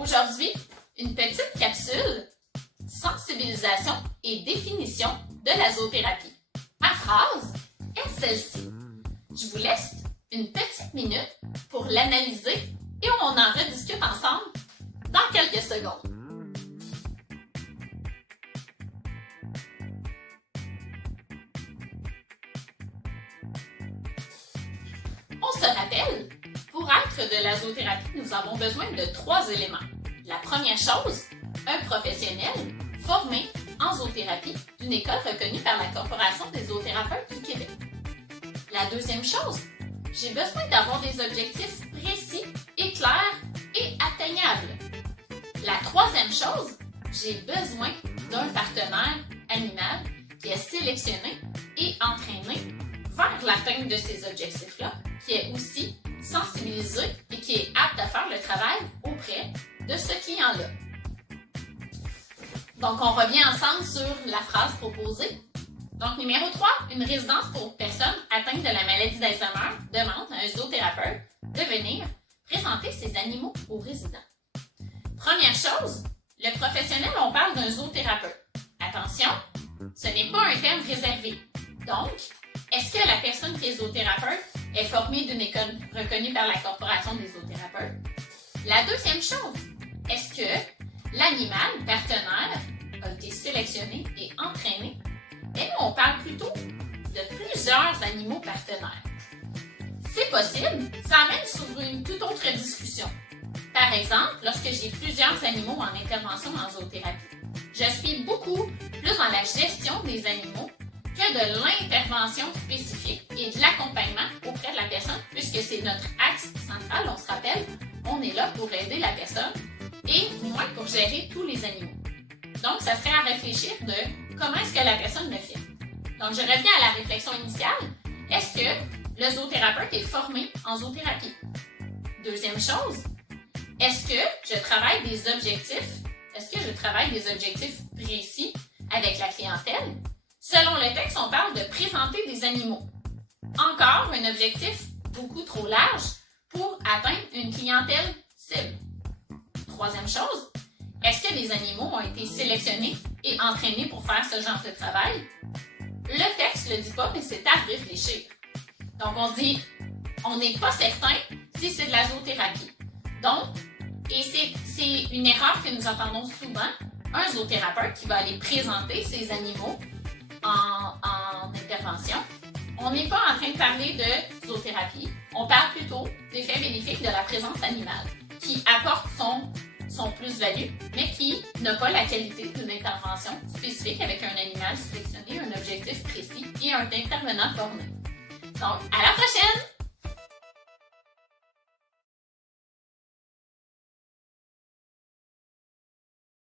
Aujourd'hui, une petite capsule sensibilisation et définition de la zoothérapie. Ma phrase est celle-ci. Je vous laisse une petite minute pour l'analyser et on en rediscute ensemble dans quelques secondes. On se rappelle, pour être de la zoothérapie, nous avons besoin de 3 éléments. La première chose, un professionnel formé en zoothérapie d'une école reconnue par la Corporation des zoothérapeutes du Québec. La deuxième chose, j'ai besoin d'avoir des objectifs précis et clairs et atteignables. La troisième chose, j'ai besoin d'un partenaire animal qui est sélectionné et entraîné vers l'atteinte de ces objectifs-là, qui est aussi sensibilisé et qui est apte à faire le travail auprès de ce client-là. Donc, on revient ensemble sur la phrase proposée. Donc, numéro 3, une résidence pour personnes atteintes de la maladie d'Alzheimer demande à un zoothérapeute de venir présenter ses animaux aux résidents. Première chose, le professionnel, on parle d'un zoothérapeute. Attention, ce n'est pas un terme réservé. Donc, est-ce que la personne qui est zoothérapeute est formée d'une école reconnue par la Corporation des zoothérapeutes? La deuxième chose, est-ce que l'animal partenaire a été sélectionné et entraîné? Et nous, on parle plutôt de plusieurs animaux partenaires. C'est possible, ça amène sur une toute autre discussion. Par exemple, lorsque j'ai plusieurs animaux en intervention en zoothérapie, je suis beaucoup plus dans la gestion des animaux que de l'intervention spécifique et de l'accompagnement auprès de la personne, puisque c'est notre axe central, on se rappelle, on est là pour aider la personne et moins pour gérer tous les animaux. Donc, ça serait à réfléchir de comment est-ce que la personne le fait. Donc, je reviens à la réflexion initiale. Est-ce que le zoothérapeute est formé en zoothérapie? Deuxième chose, est-ce que je travaille des objectifs? Est-ce que je travaille des objectifs précis avec la clientèle? Selon le texte, on parle de présenter des animaux. Encore un objectif beaucoup trop large pour atteindre une clientèle cible. Troisième chose, est-ce que les animaux ont été sélectionnés et entraînés pour faire ce genre de travail? Le texte ne le dit pas, mais c'est à réfléchir. Donc, on dit, on n'est pas certain si c'est de la zoothérapie. Donc, et c'est une erreur que nous entendons souvent, un zoothérapeute qui va aller présenter ses animaux en intervention. On n'est pas en train de parler de zoothérapie, on parle plutôt d'effets bénéfiques de la présence animale, qui apporte son plus-value, mais qui n'a pas la qualité d'une intervention spécifique avec un animal sélectionné, un objectif précis et un intervenant formé. Donc, à la prochaine!